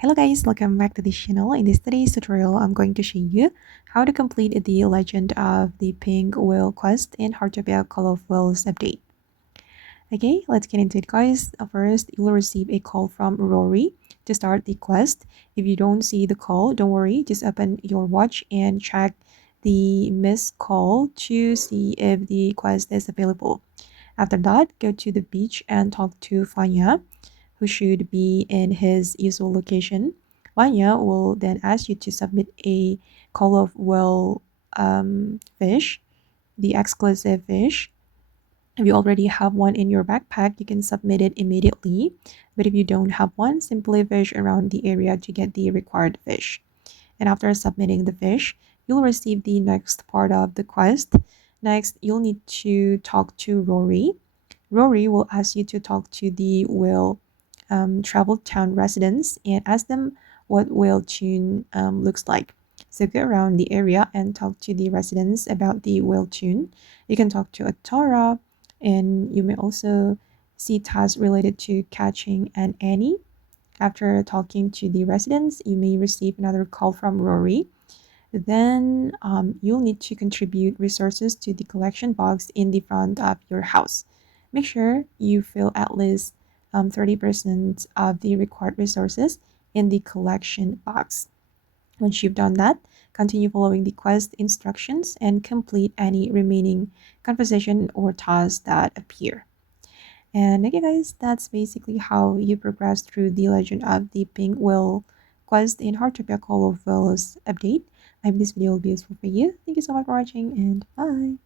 Hello guys, welcome back to this channel. In this today's tutorial, I'm going to show you how to complete the Legend of the Pink Whale quest in Heartopia Call of Whales update. Okay, let's get into it guys. First, you'll receive a call from Rory to start the quest. If you don't see the call, don't worry, just open your watch and check the missed call to see if the quest is available. After that, go to the beach and talk to Fanya, who should be in his usual location. Fanya will then ask you to submit a Call of Whale fish, the exclusive fish. If you already have one in your backpack, you can submit it immediately. But if you don't have one, simply fish around the area to get the required fish. And after submitting the fish, you'll receive the next part of the quest. Next, you'll need to talk to Rory. Rory will ask you to talk to the whale travel town residents and ask them what whale tune looks like. So go around the area and talk to the residents about the whale tune. You can talk to Atara, and you may also see tasks related to catching an Annie. After talking to the residents, you may receive another call from Rory. Then you'll need to contribute resources to the collection box in the front of your house. Make sure you fill at least 30% of the required resources in the collection box. Once you've done that, continue following the quest instructions and complete any remaining conversation or tasks that appear. And okay, guys, that's basically how you progress through the Legend of the Pink Whale quest in Heartopia Call of Whales update. I hope this video will be useful for you. Thank you so much for watching, and bye!